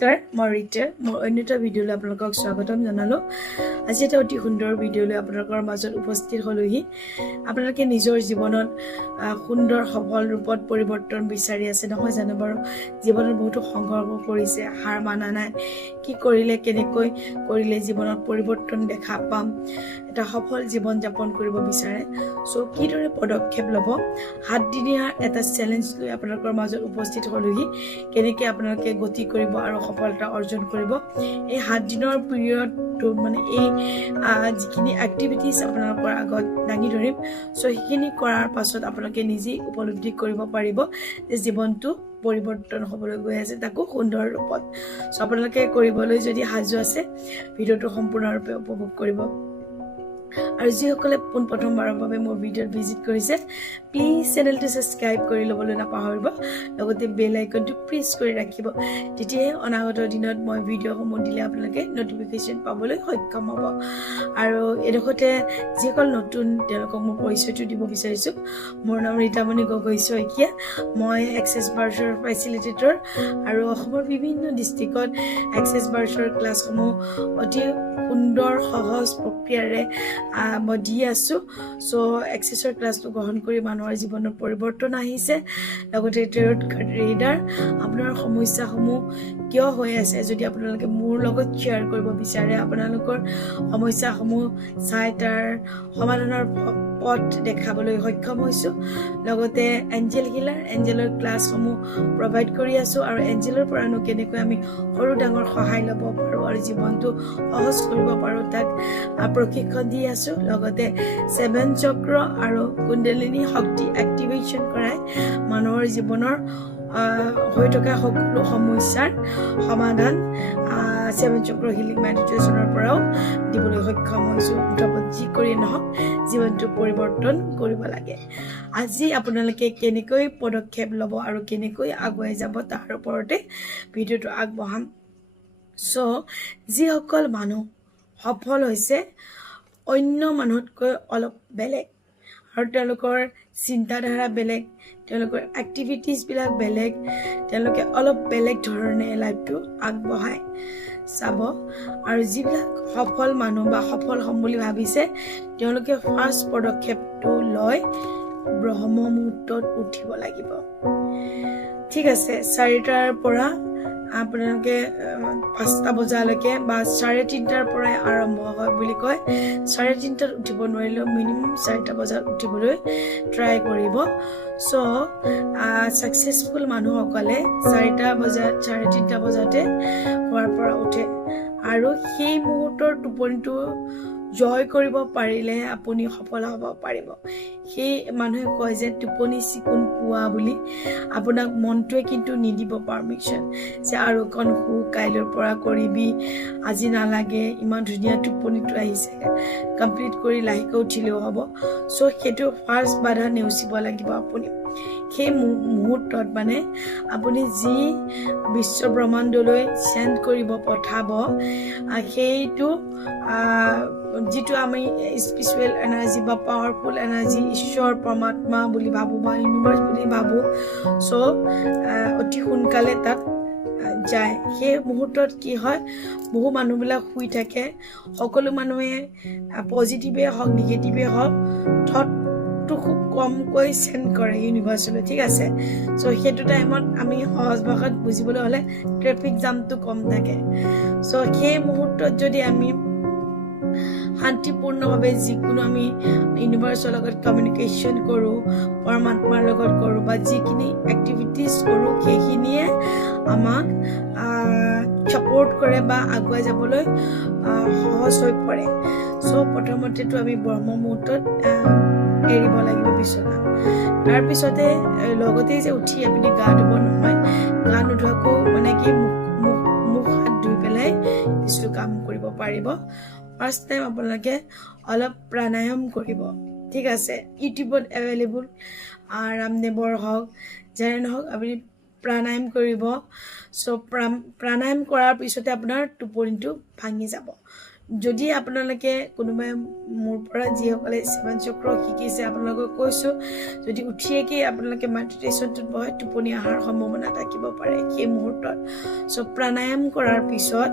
মৰিতে মোৰ অন্যটা ভিডিঅ'লৈ আপোনালোকক স্বাগতম জনালোঁ। আজি এটা অতি সুন্দৰ ভিডিঅ'লৈ আপোনালোকৰ মাজত উপস্থিত হ'লোহি। আপোনালোকে নিজৰ জীৱনত সুন্দৰ সফল ৰূপত পৰিৱৰ্তন বিচাৰি আছে নহয় জানো বাৰু? জীৱনত বহুতো সংঘৰ্ষ কৰিছে, হাৰ মানা নাই। কি কৰিলে, কেনেকৈ কৰিলে জীৱনত পৰিৱৰ্তন দেখা পাম, এটা সফল জীৱন যাপন কৰিব বিচাৰে। চ' কিদৰে পদক্ষেপ ল'ব, 7 দিনীয়া এটা চেলেঞ্জ লৈ আপোনালোকৰ মাজত উপস্থিত হ'লোহি। কেনেকৈ আপোনালোকে গতি কৰিব আৰু সফলতা অৰ্জন কৰিব। এই 7 দিনৰ পিৰিয়ডটো মানে এই যিখিনি এক্টিভিটিজ আপোনালোকৰ আগত দাঙি ধৰিম। চ' সেইখিনি কৰাৰ পাছত আপোনালোকে নিজেই উপলব্ধি কৰিব পাৰিব যে জীৱনটো পৰিৱৰ্তন হ'বলৈ গৈ আছে, তাকো সুন্দৰ ৰূপত। চ' আপোনালোকে কৰিবলৈ যদি সাজু আছে, ভিডিঅ'টো সম্পূৰ্ণৰূপে উপভোগ কৰিব। আৰু যিসকলে পোনপ্ৰথমবাৰৰ বাবে মোৰ ভিডিঅ'ত ভিজিট কৰিছে, প্লিজ চেনেলটো ছাবস্ক্ৰাইব কৰি ল'বলৈ নাপাহৰিব, লগতে বেল আইকনটো প্ৰেছ কৰি ৰাখিব। তেতিয়াহে অনাগত দিনত মই ভিডিঅ'সমূহ দিলে আপোনালোকে নটিফিকেশ্যন পাবলৈ সক্ষম হ'ব। আৰু এডোখৰতে যিসকল নতুন তেওঁলোকক মোৰ পৰিচয়টো দিব বিচাৰিছোঁ। মোৰ নাম ৰীতামণি গগৈ শইকীয়া। মই এক্সেছ বাৰ্ছৰ ফেচিলিটেটৰ আৰু অসমৰ বিভিন্ন ডিষ্ট্ৰিক্টত এক্সেছ বাৰ্ছৰ ক্লাছসমূহ অতি সুন্দৰ সহজ প্ৰক্ৰিয়াৰে মই দি আছোঁ। চ' এক্সেছৰ ক্লাছটো গ্ৰহণ কৰি মানুহৰ জীৱনত পৰিৱৰ্তন আহিছে। লগতে টেৰট কাৰ্ড ৰিডাৰ, আপোনাৰ সমস্যাসমূহ কিয় হৈ আছে, যদি আপোনালোকে মোৰ লগত শ্বেয়াৰ কৰিব বিচাৰে, আপোনালোকৰ সমস্যাসমূহ চাই তাৰ সমাধানৰ পথ দেখাবলৈ সক্ষম হৈছোঁ। লগতে এঞ্জেল হিলাৰ, এঞ্জেলৰ ক্লাছসমূহ প্ৰভাইড কৰি আছোঁ। আৰু এঞ্জেলৰ পৰানো কেনেকৈ আমি সৰু ডাঙৰ সহায় ল'ব পাৰোঁ আৰু জীৱনটো সহজ কৰিব পাৰোঁ, তাক প্ৰশিক্ষণ দি আছোঁ। লগতে 7 চক্ৰ আৰু কুণ্ডলিনী শক্তি এক্টিভেশ্যন কৰাই মানুহৰ জীৱনৰ হৈ থকা সকলো সমস্যাৰ সমাধান 7 চক্ৰ হিলিং মেডিটেশ্যনৰ পৰাও দিবলৈ সক্ষম হৈছোঁ। মুঠত যি কৰি নহওক জীৱনটো পৰিৱৰ্তন কৰিব লাগে। আজি আপোনালোকে কেনেকৈ পদক্ষেপ ল'ব আৰু কেনেকৈ আগুৱাই যাব তাৰ ওপৰতে ভিডিঅ'টো আগবঢ়াম। চ' যিসকল মানুহ সফল হৈছে অন্য মানুহতকৈ অলপ বেলেগ, আৰু তেওঁলোকৰ চিন্তাধাৰা বেলেগ, তেওঁলোকৰ এক্টিভিটিছবিলাক বেলেগ, তেওঁলোকে অলপ বেলেগ ধৰণে লাইফটো আগবঢ়ায় চাব। আৰু যিবিলাক সফল মানুহ বা সফল হ'ম বুলি ভাবিছে, তেওঁলোকে ফাৰ্ষ্ট পদক্ষেপটো লয় ব্ৰহ্ম মুহূৰ্তত উঠিব লাগিব। ঠিক আছে, 4টাৰ পৰা আপোনালোকে 5টা বজালৈকে বা 3:30টাৰ পৰাই আৰম্ভ হয় বুলি কয়। 3:30টাত উঠিব নোৱাৰিলেও মিনিমাম 4টা বজাত উঠিবলৈ ট্ৰাই কৰিব। চ' ছাকচেছফুল মানুহসকলে 4টা বজাত 3:30টা বজাতে হোৱাৰ পৰা উঠে। আৰু সেই মুহূৰ্তৰ টোপনিটো জয় কৰিব পাৰিলেহে আপুনি সফল হ'ব পাৰিব। সেই মানুহে কয় যে টোপনি চিকুণ পোৱা বুলি। আপোনাক মনটোৱে কিন্তু নিদিব পাৰ্মিশ্যন যে আৰু অকণ শু, কাইলৈৰ পৰা কৰিবি, আজি নালাগে, ইমান ধুনীয়া টোপনিটো আহিছে, কমপ্লিট কৰি লাহেকৈ উঠিলেও হ'ব। চ' সেইটো ফাৰ্ষ্ট বাধা নেওচিব লাগিব আপুনি। সেই মুহূৰ্তত মানে আপুনি যি বিশ্ব ব্ৰহ্মাণ্ডলৈ চেণ্ড কৰিব, পঠাব, সেইটো যিটো আমি স্পিৰিচুৱেল এনাৰ্জি বা পাৱাৰফুল এনাৰ্জি, ঈশ্বৰ পৰমাত্মা বুলি ভাবোঁ বা ইউনিভাৰ্চ বুলি ভাবোঁ। চ' অতি সোনকালে তাত যায়। সেই মুহূৰ্তত কি হয়, বহু মানুহবিলাক শুই থাকে। সকলো মানুহে পজিটিভেই হওক নিগেটিভেই হওক থটটো খুব কমকৈ চেণ্ড কৰে ইউনিভাৰ্চলৈ। ঠিক আছে, চ' সেইটো টাইমত আমি সহজ ভাষাত বুজিবলৈ হ'লে ট্ৰেফিক জামটো কম থাকে। চ' সেই মুহূৰ্তত যদি আমি শান্তিপূৰ্ণভাৱে যিকোনো আমি ইউনিভাৰ্চৰ লগত কমিউনিকেশ্যন কৰোঁ, পৰমাত্মাৰ লগত কৰোঁ বা যিখিনি এক্টিভিটিজ কৰোঁ, সেইখিনিয়ে আমাক ছাপোৰ্ট কৰে বা আগুৱাই যাবলৈ সহজ হৈ পৰে। চ' প্ৰথমতেতো আমি ব্ৰহ্ম মুহূৰ্তত এৰিব লাগিব বিচনা। তাৰপিছতে লগতেই যে উঠি আপুনি গা ধুব নহয়, গা নোধোৱাকো মানে কি মুখ হাত ধুই পেলাই কিছু কাম কৰিব পাৰিব। ফাৰ্ষ্ট টাইম আপোনালোকে অলপ প্ৰাণায়াম কৰিব। ঠিক আছে, ইউটিউবত এভেইলেবল ৰামদেৱৰ হওক, যেনে নহওক আপুনি প্ৰাণায়াম কৰিব। চ' প্ৰাণায়াম কৰাৰ পিছতে আপোনাৰ টোপনিটো ভাঙি যাব। যদি আপোনালোকে কোনোবাই মোৰ পৰা যিসকলে 7 চক্ৰ শিকিছে আপোনালোকক কৈছোঁ যদি উঠিয়ে কি আপোনালোকে মেডিটেশ্যনটোত বহে টোপনি অহাৰ সম্ভাৱনা থাকিব পাৰে সেই মুহূৰ্তত চ' প্ৰাণায়াম কৰাৰ পিছত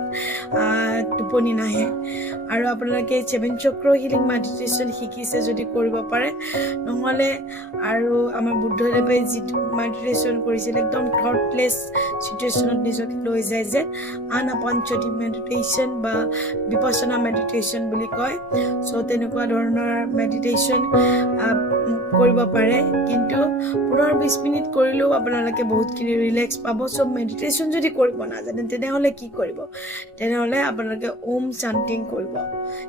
টোপনি নাহে আৰু আপোনালোকে 7 চক্ৰ হিলিং মেডিটেশ্যন শিকিছে যদি কৰিব পাৰে নহ'লে আৰু আমাৰ বুদ্ধদেৱে যিটো মেডিটেশ্যন কৰিছিল একদম থটলেছ চিটুৱেশ্যনত নিজকে লৈ যায় যে আনাপানচতি মেডিটেশ্যন বা বিপස්සনা মেডিটেশ্যন বুলি কয় চ' তেনেকুৱা ধৰণৰ মেডিটেশ্যন কৰিব পাৰে কিন্তু 15-20 মিনিট কৰিলেও আপোনালোকে বহুতখিনি ৰিলেক্স পাব চ' মেডিটেশ্যন যদি কৰিব নাজানে তেনেহ'লে কি কৰিব তেনেহ'লে আপোনালোকে ওম চান্টিং কৰিব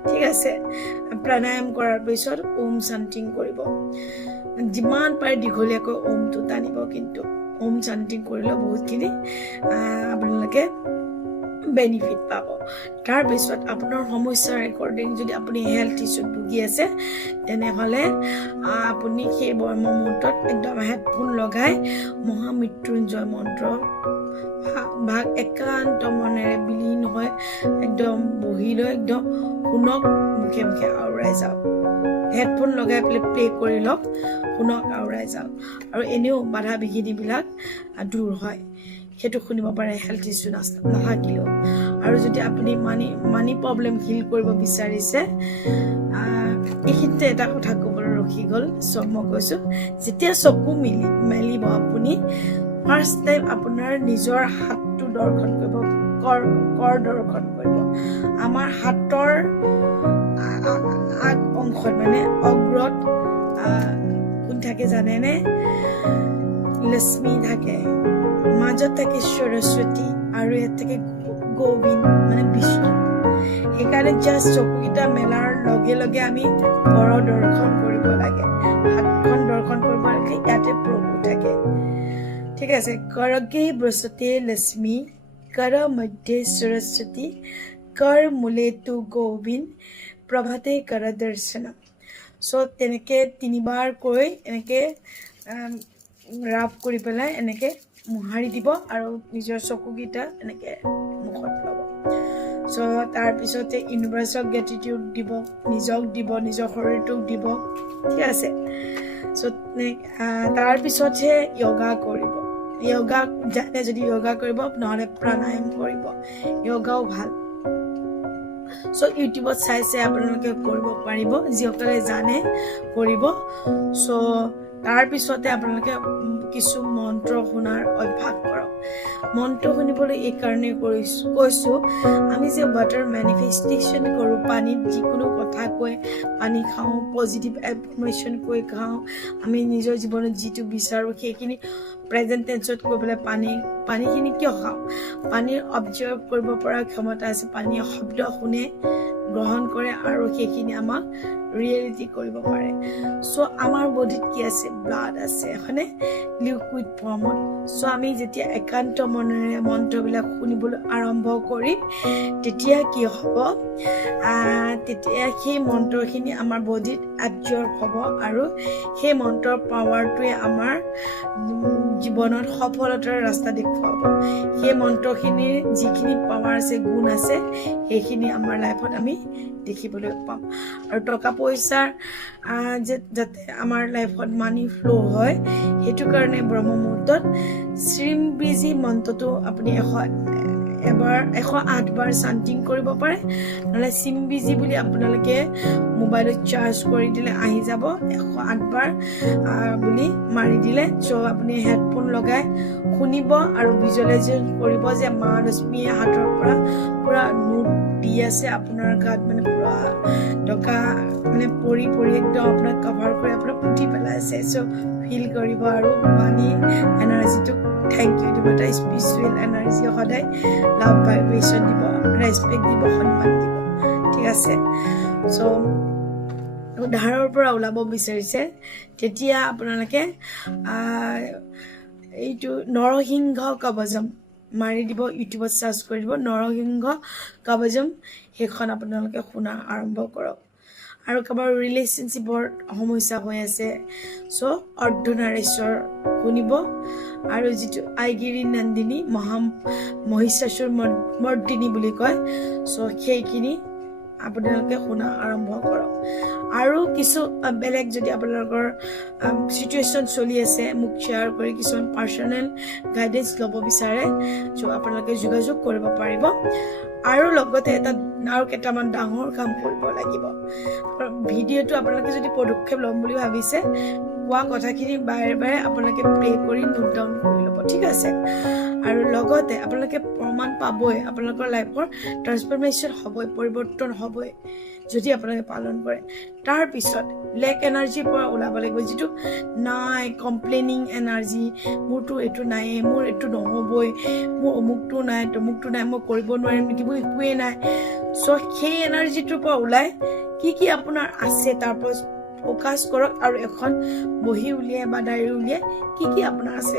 ঠিক আছে প্ৰাণায়াম কৰাৰ পিছত ওম চান্টিং কৰিব যিমান পাৰে দীঘলীয়াকৈ ওমটো টানিব কিন্তু ওম চান্টিং কৰিলেও বহুতখিনি আপোনালোকে বেনিফিট পাব তাৰপিছত আপোনাৰ সমস্যাৰ ৰেকৰ্ডিং যদি আপুনি হেল্থ ইছ্যুত ভুগি আছে তেনেহ'লে আপুনি সেই ব্ৰহ্ম মুহূৰ্তত একদম হেডফোন লগাই মহামৃত্যুঞ্জয় মন্ত্ৰ ভাগ একান্ত মনেৰে বিলীন হৈ একদম বহি লৈ একদম শুনক মুখে মুখে আওৰাই যাওক হেডফোন লগাই পেলাই প্লে কৰি লওক শুনক আওৰাই যাওক আৰু এনেও বাধা বিঘিনিবিলাক দূৰ হয় সেইটো শুনিব পাৰে হেল্থ ইছ্যু নাথাকিলেও আৰু যদি আপুনি মানি প্ৰব্লেম হিল কৰিব বিচাৰিছে এইখিনিতে এটা কথা ক'বলৈ ৰখি গ'ল চব মই কৈছোঁ যেতিয়া চকু মেলিব আপুনি ফাৰ্ষ্ট টাইম আপোনাৰ নিজৰ হাতটো দৰ্শন কৰিব কৰ দৰ্শন কৰিব আমাৰ হাতৰ আগ অংশত মানে অগ্ৰত কোন থাকে জানেনে লক্ষ্মী থাকে মাজত থাকে সৰস্বতী আৰু ইয়াত থাকে গোবিন্দ মানে বিষ্ণু সেইকাৰণে জাষ্ট চকুকেইটা মেলাৰ লগে লগে আমি কৰ দৰ্শন কৰিব লাগে হাতখন দৰ্শন কৰিব লাগে ইয়াতে প্ৰভু থাকে ঠিক আছে কৰকে বৃহস্পতি লক্ষ্মী কৰ মধ্যে সৰস্বতী কৰ মূলে তু গোবিন্দ প্ৰভাতে কৰ দৰ্শনম চ' তেনেকে 3বাৰ কৈ এনেকে ৰাপ কৰি পেলাই এনেকে মোহাৰি দিব আৰু নিজৰ চকুকেইটা এনেকে মুখত ল'ব চ' তাৰপিছতে ইউনিভাৰ্চক গ্ৰেটিটিউড দিব নিজক দিব নিজৰ শৰীৰটোক দিব ঠিক আছে চ' তাৰপিছতহে য়োগা কৰিব য়োগা জানে যদি য়োগা কৰিব নহ'লে প্ৰাণায়াম কৰিব য়োগাও ভাল চ' ইউটিউবত চাই আপোনালোকে কৰিব পাৰিব যিসকলে জানে কৰিব চ' তাৰপিছতে আপোনালোকে কিছু মন্ত্ৰ শুনাৰ অভ্যাস কৰক মন্ত্ৰ শুনিবলৈ এই কাৰণে কৈছোঁ আমি যে ৱাটাৰ মেনিফেষ্টেশ্যন কৰোঁ পানীত যিকোনো কথা কৈ পানী খাওঁ পজিটিভ এফাৰ্মেশ্যন কৈ খাওঁ আমি নিজৰ জীৱনত যিটো বিচাৰোঁ সেইখিনি প্ৰেজেণ্ট টেন্সত কৈ পেলাই পানীখিনি কিয় খাওঁ পানীৰ অবজাৰ্ভ কৰিব পৰা ক্ষমতা আছে পানীয়ে শব্দ শুনে গ্ৰহণ কৰে আৰু সেইখিনি আমাক ৰিয়েলিটি কৰিব পাৰে চ' আমাৰ বডিত কি আছে ব্লাড আছে হয়নে লিকুইড ফৰ্মত চ' আমি যেতিয়া একান্ত মনেৰে মন্ত্ৰবিলাক শুনিবলৈ আৰম্ভ কৰিম তেতিয়া কি হ'ব তেতিয়া সেই মন্ত্ৰখিনি আমাৰ বডিত এবজৰ্ব হ'ব আৰু সেই মন্ত্ৰৰ পাৱাৰটোৱে আমাৰ জীৱনত সফলতাৰ ৰাস্তা দেখুৱাব সেই মন্ত্ৰখিনিৰ যিখিনি পাৱাৰ আছে গুণ আছে সেইখিনি আমাৰ লাইফত আমি দেখিবলৈ পাম আৰু টকা পইচাৰ যাতে আমাৰ লাইফত মানি ফ্ল' হয় সেইটো কাৰণে ব্ৰহ্ম মুহূৰ্তত শ্ৰীমবীজী মন্ত্ৰটো আপুনি 108 বাৰ চান্টিং কৰিব পাৰে নহ'লে চিমবিজি বুলি আপোনালোকে মোবাইলত চাৰ্জ কৰি দিলে আহি যাব 108 বাৰ বুলি মাৰি দিলে চ' আপুনি হেডফোন লগাই শুনিব আৰু ভিজুৱেলাইজেশ্যন কৰিব যে মা লক্ষ্মীয়ে হাতৰ পৰা পুৰা নোট দি আছে আপোনাৰ গাত মানে পুৰা টকা মানে পৰি একদম আপোনাক কভাৰ কৰি আপোনাক পুতি পেলাইছে চ' ফিল কৰিব আৰু পানী এনাৰ্জিটোক থেংক ইউ দিব এটা স্পিৰিচুৱেল এনাৰ্জি সদায় লাভ ভাইব্ৰেশ্যন দিব ৰেচপেক্ট দিব সন্মান দিব ঠিক আছে চ' উদাহৰণৰ পৰা ওলাব বিচাৰিছে তেতিয়া আপোনালোকে এইটো নৰসিংহ কৱচম মাৰি দিব ইউটিউবত চাৰ্চ কৰি দিব নৰসিংহ কৱচম সেইখন আপোনালোকে শুনা আৰম্ভ কৰক আৰু কাৰোবাৰ ৰিলেশ্যনশ্বিপৰ সমস্যা হৈ আছে চ' অৰ্ধনাৰেশ্বৰ শুনিব আৰু যিটো আইগিৰি নন্দিনী মহিষাসুৰ মৰ্দিনী বুলি কয় চ' সেইখিনি আপোনালোকে শুনা আৰম্ভ কৰক আৰু কিছু বেলেগ যদি আপোনালোকৰ সিচুৱেশ্যন চলি আছে মোক শ্বেয়াৰ কৰি কিছুমান পাৰ্চনেল গাইডেন্স ল'ব বিচাৰে আপোনালোকে যোগাযোগ কৰিব পাৰিব আৰু লগতে এটা আৰু কেইটামান ডাঙৰ কাম কৰিব লাগিব ভিডিঅ'টো আপোনালোকে যদি পদক্ষেপ ল'ম বুলি ভাবিছে কোৱা কথাখিনি বাৰে বাৰে আপোনালোকে প্লে কৰি নোট ডাউন কৰি ল'ব ঠিক আছে আৰু লগতে আপোনালোকে প্ৰমাণ পাবই আপোনালোকৰ লাইফৰ ট্ৰান্সফৰমেশ্যন হ'বই পৰিৱৰ্তন হ'বই যদি আপোনালোকে পালন কৰে তাৰ পিছত লেক এনাৰ্জিৰ পৰা ওলাব লাগিব যিটো নাই কমপ্লেইনিং এনাৰ্জি মোৰতো এইটো নাই মোৰ এইটো নহ'বই মোৰ অমুকটো নাই তমুকটো নাই মই কৰিব নোৱাৰিম নেকি মোৰ একোৱেই নাই চ' সেই এনাৰ্জিটোৰ পৰা ওলাই কি আপোনাৰ আছে তাৰ পৰা ফ'কাছ কৰক আৰু এখন বহি উলিয়াই বা ডায়েৰী উলিয়াই কি আপোনাৰ আছে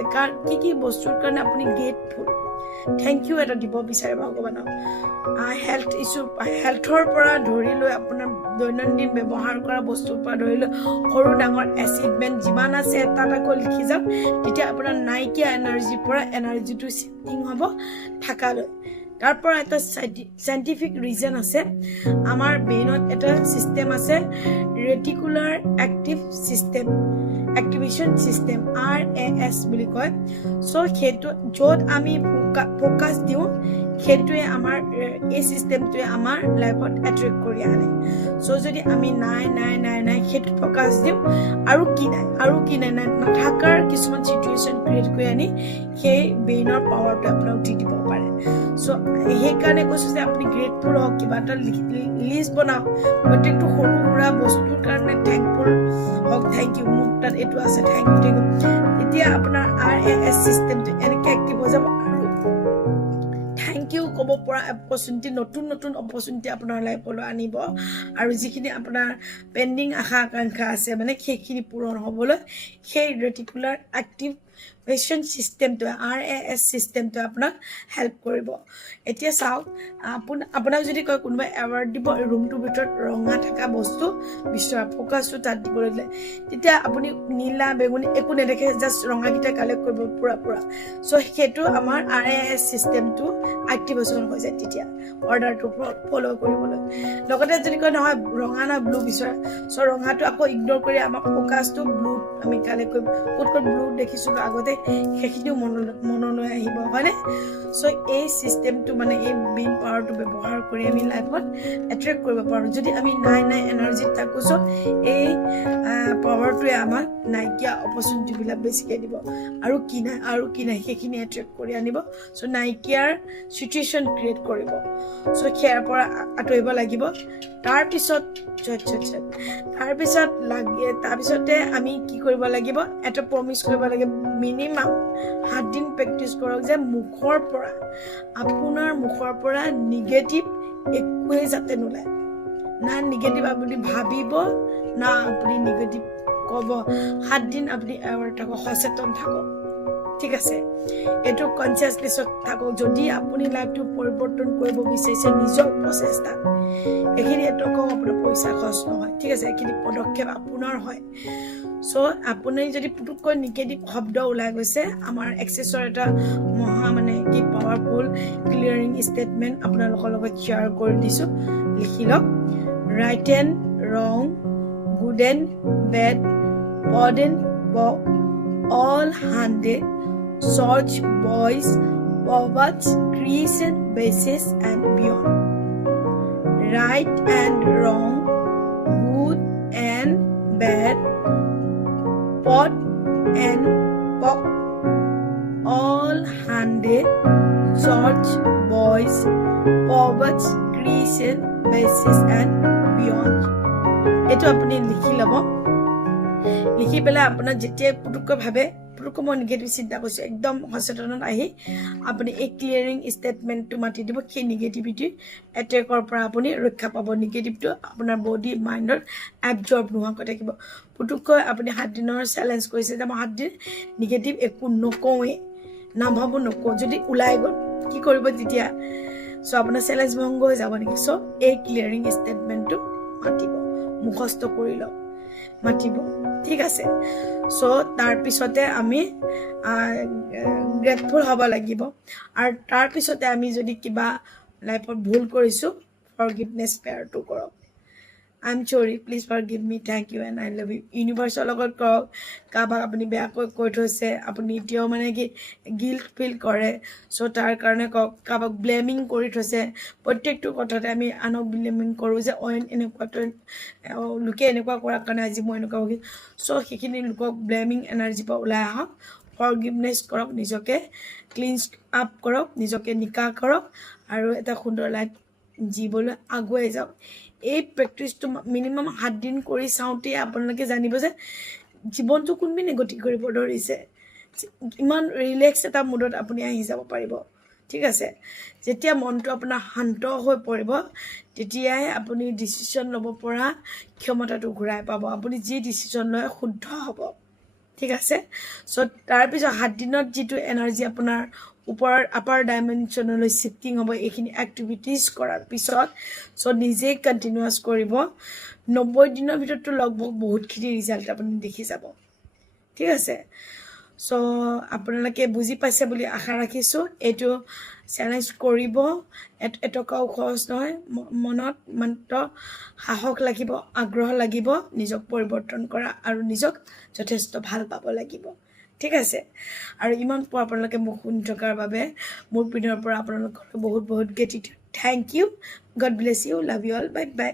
কি বস্তুৰ কাৰণে আপুনি গ্ৰেটফুল থেংক ইউ এটা দিব বিচাৰে ভগৱানক হেল্থ ইছ্যু হেল্থৰ পৰা ধৰি লৈ আপোনাৰ দৈনন্দিন ব্যৱহাৰ কৰা বস্তুৰ পৰা ধৰি লৈ সৰু ডাঙৰ এচিভমেণ্ট যিমান আছে এটা এটাকৈ লিখি যাওক তেতিয়া আপোনাৰ নাইকিয়া এনাৰ্জিৰ পৰা এনাৰ্জিটো শ্বিফটিং হ'ব থাকালৈ তাৰ পৰা এটা সাইন্টিফিক ৰিজন আছে আমাৰ ব্ৰেইনত এটা সিস্টেম আছে reticular active system activation system RAS বুলি কয় সো সেইটো য'ত আমি ফোকাস দিওঁ সেইটোৱে আমাৰ এই সিস্টেমটোৱে আমাৰ লাইফত এট্ৰেক্ট কৰি আনে সো যদি আমি নাই সেইটো ফোকাস দিওঁ আৰু কি নাই নাথাকাৰ কিছুমান সিচুৱেশ্যন ক্ৰিয়েট কৰি আনি সেই ব্ৰেইনৰ পাৱাৰটো আপোনাক দি দিব পাৰে সো সেইকাৰণে কৈছোঁ যে আপুনি গ্ৰেটফুল হওক কিবা এটা লিষ্ট বনাওক প্ৰত্যেকটো সৰু সুৰা বস্তুৰ কাৰণে থেংকফুল হওক থেংক ইউ মোৰ তাত এইটো আছে থেংক ইউ তেতিয়া আপোনাৰ RAS চিষ্টেমটো এনেকৈ এক্টিভ হৈ যাব আৰু থেংক ইউ ক'ব পৰা অপৰচুনিটি নতুন অপৰচুনিটি আপোনাৰ লাইফলৈ আনিব আৰু যিখিনি আপোনাৰ পেণ্ডিং আশা আকাংক্ষা আছে মানে সেইখিনি পূৰণ হ'বলৈ সেই ৰেটিকুলাৰ এক্টিভেশ্যন চিষ্টেমটোৱে RAS চিষ্টেমটোৱে আপোনাক হেল্প কৰিব এতিয়া চাওক আপোনাক যদি কয় কোনোবাই এৱাৰ্ড দিব ৰুমটোৰ ভিতৰত ৰঙা থকা বস্তু বিচৰা ফ'কাছটো তাত দিবলৈ দিলে তেতিয়া আপুনি নীলা বেগুনি একো নেদেখে জাষ্ট ৰঙাকেইটা কালেক্ট কৰিব পুৰা চ' সেইটো আমাৰ RAS চিষ্টেমটো এক্টিভেশ্যন হৈ যায় তেতিয়া অৰ্ডাৰটো ফ'ল' কৰিবলৈ লগতে যদি কয় নহয় ৰঙা না ব্লু বিচৰা চ' ৰঙাটো আকৌ ইগন'ৰ কৰি আমাৰ ফ'কাছটো ব্লু আমি কালেক্ট কৰিম ক'ত ব্লু দেখিছিলোঁ আগতে সেইখিনিও মনলৈ আহিব হয়নে চ' এই চিষ্টেমটো মানে এই ব্ৰেইন পাৱাৰটো ব্যৱহাৰ কৰি আমি লাইফত এট্ৰেক্ট কৰিব পাৰোঁ যদি আমি নাই এনাৰ্জিত থাকোঁ চ' এই পাৱাৰটোৱে আমাক নাইকিয়া অপৰচুনিটিবিলাক বেছিকৈ দিব আৰু কি নাই সেইখিনি এট্ৰেক্ট কৰি আনিব চ' নাইকিয়াৰ চিটুৱেশ্যন ক্ৰিয়েট কৰিব চ' সেয়াৰ পৰা আঁতৰিব লাগিব তাৰপিছতে আমি কি কৰিব লাগিব এটা প্ৰমিছ কৰিব লাগিব মিনিমাম 7 দিন প্ৰেক্টিছ কৰক যে আপোনাৰ মুখৰ পৰা নিগেটিভ একোৱেই যাতে নোলায় না নিগেটিভ আপুনি ভাবিব না আপুনি নিগেটিভ ক'ব 7 দিন আপুনি এৱাৰ্ড থাকক সচেতন থাকক ঠিক আছে এইটো কনচিয়াছনেছত থাকক যদি আপুনি লাইফটো পৰিৱৰ্তন কৰিব বিচাৰিছে নিজৰ প্ৰচেষ্টাত এইখিনি এটকাও আপোনাৰ পইচা খৰচ নহয় ঠিক আছে এইখিনি পদক্ষেপ আপোনাৰ হয় চ' আপুনি যদি পুতুককৈ নিগেটিভ শব্দ ওলাই গৈছে আমাৰ এক্সেছৰ এটা মানে কি পাৱাৰফুল ক্লিয়াৰিং ষ্টেটমেণ্ট আপোনালোকৰ লগত শ্বেয়াৰ কৰি দিছোঁ লিখি লওক ৰাইট এণ্ড ৰং গুড এণ্ড বেড বড এণ্ড বক all handed such boys perverts creation basis and beyond right and wrong good and bad pot and pock all handed such boys perverts creation basis and beyond eto apni likhi labo লিখি পেলাই আপোনাৰ যেতিয়া পুতুককৈ মই negative চিন্তা কৰিছোঁ একদম সচেতনত আহি আপুনি এই ক্লিয়াৰিং ষ্টেটমেণ্টটো মাতি দিব সেই নিগেটিভিটি এটেকৰ পৰা আপুনি ৰক্ষা পাব নিগেটিভটো আপোনাৰ বডি মাইণ্ডত এবজৰ্ব নোহোৱাকৈ থাকিব পুতুককৈ আপুনি 7 দিনৰ চেলেঞ্জ কৰিছে যে মই 7 দিন নিগেটিভ একো নকওঁৱেই নাভাবোঁ নকওঁ যদি ওলাই গ'ল কি কৰিব তেতিয়া চ' আপোনাৰ চেলেঞ্জ ভংগ হৈ যাব নেকি চ' এই ক্লিয়াৰিং ষ্টেটমেণ্টটো মাতিব মুখস্থ কৰি লওক মাতিব ঠিক আছে চ' তাৰপিছতে আমি গ্ৰেটফুল হ'ব লাগিব আৰু তাৰপিছতে আমি যদি কিবা লাইফত ভুল কৰিছোঁ ফৰগিভনেছ প্ৰেয়াৰটো কৰক I am sorry please forgive me thank you and I love you ইউনিভাৰ্ছৰ লগত কৰক কাৰোবাক আপুনি বেয়াকৈ কৈ থৈছে আপুনি এতিয়াও মানে কি গিল্ট ফিল কৰে চ' তাৰ কাৰণে কওক কাৰোবাক ব্লেমিং কৰি থৈছে প্ৰত্যেকটো কথাতে আমি আনক ব্লেমিং কৰোঁ যে অইন এনেকুৱাটো লোকে এনেকুৱা কৰাৰ কাৰণে আজি মই এনেকুৱা হৈ চ' সেইখিনি লোকক ব্লেমিং এনাৰ্জিৰ পৰা ওলাই আহক ফৰগিভনেছ কৰক নিজকে ক্লিনছ আপ কৰক নিজকে নিকা কৰক আৰু এটা সুন্দৰ লাইফ জীৱলৈ আগুৱাই যাওক এই প্ৰেক্টিছটো মিনিমাম 7 দিন কৰি চাওঁতেই আপোনালোকে জানিব যে জীৱনটো কোনপিনে গতি কৰিব ধৰিছে ইমান ৰিলেক্স এটা মুডত আপুনি আহি যাব পাৰিব ঠিক আছে যেতিয়া মনটো আপোনাৰ শান্ত হৈ পৰিব তেতিয়াই আপুনি ডিচিশ্যন ল'ব পৰা ক্ষমতাটো ঘূৰাই পাব আপুনি যি ডিচিশ্যন লয় শুদ্ধ হ'ব ঠিক আছে চ' তাৰপিছত 7 দিনত যিটো এনাৰ্জি আপোনাৰ ওপৰৰ আপাৰ ডাইমেনশ্যনলৈ শিফটিং হ'ব এইখিনি এক্টিভিটিজ কৰাৰ পিছত চ' নিজেই কণ্টিনিউৱাছ কৰিব 90 দিনৰ ভিতৰতো লগভগ বহুতখিনি ৰিজাল্ট আপুনি দেখি যাব ঠিক আছে চ' আপোনালোকে বুজি পাইছে বুলি আশা ৰাখিছোঁ এইটো চেলেঞ্জ কৰিব এটকাও খৰচ নহয় মনত মাত্ৰ সাহস লাগিব আগ্ৰহ লাগিব নিজক পৰিৱৰ্তন কৰা আৰু নিজক যথেষ্ট ভাল পাব লাগিব ঠিক আছে আৰু ইমান আপোনালোকে মোক শুনি থকাৰ বাবে মোৰ পিনৰ পৰা আপোনালোকক বহুত বহুত gratitude thank you God bless you love you all bye by